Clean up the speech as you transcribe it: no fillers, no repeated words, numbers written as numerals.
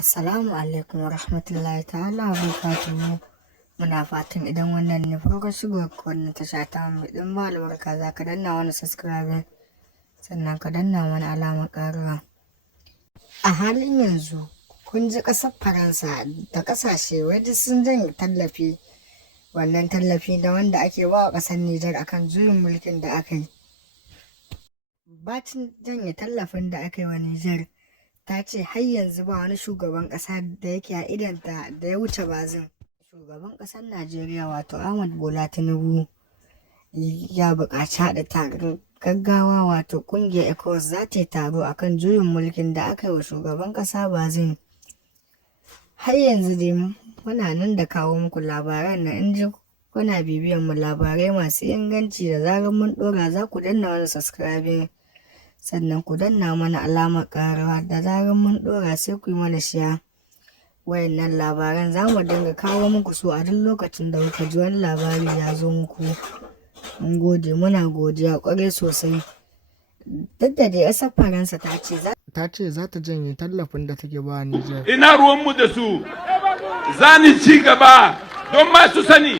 Assalamu alaikum wa rahmatullahi ta'ala wa barakatuhu. Muna fatan idan wannan ne farkon shigo wannan tasha ta mu din ba albarka za ka danna wani subscribe sannan ka danna wani alamar ƙaruwa. A halin yanzu kun ji ƙasar Faransa da ƙasashe waje sun janye tallafi, wannan tallafi da wanda ake ba wa ƙasar Nijar akan juyin mulkin da aka yi. Bacin janye tallafin da aka yi wa Nijar, ta ce har yanzu ba wani shugaban ƙasa da yake a idanta da ya wuce Bazum. Shugaban ƙasar Najeriya wato Ahmad Bola Tinubu ya buƙaci haɗa taron gaggawa wato ƙungiyar ECOWAS za ta yi taro akan juyin mulkin da aka yi wa shugaban ƙasa Bazum. Har yanzu dai muna nan da kawo muku labaran na in ji kuna bibiyan mu labarai masu inganci, da zarar mun ɗora za ku danna wani subscribe sannan ku danna mana alamar ƙarawa, da zarar mun ɗora sai ku yi mana shiya. Wayannan labaran za mu dinga kawo muku su a duk lokacin da kuka ji wani labari ya zo muku. Mun gode, muna godiya ƙwarai sosai. Duk da dai ƙasar Faransa ta ce za ta janye tallafin da take ba Nijar. Ina ruwanmu da su, za ni ci gaba don ma su sani.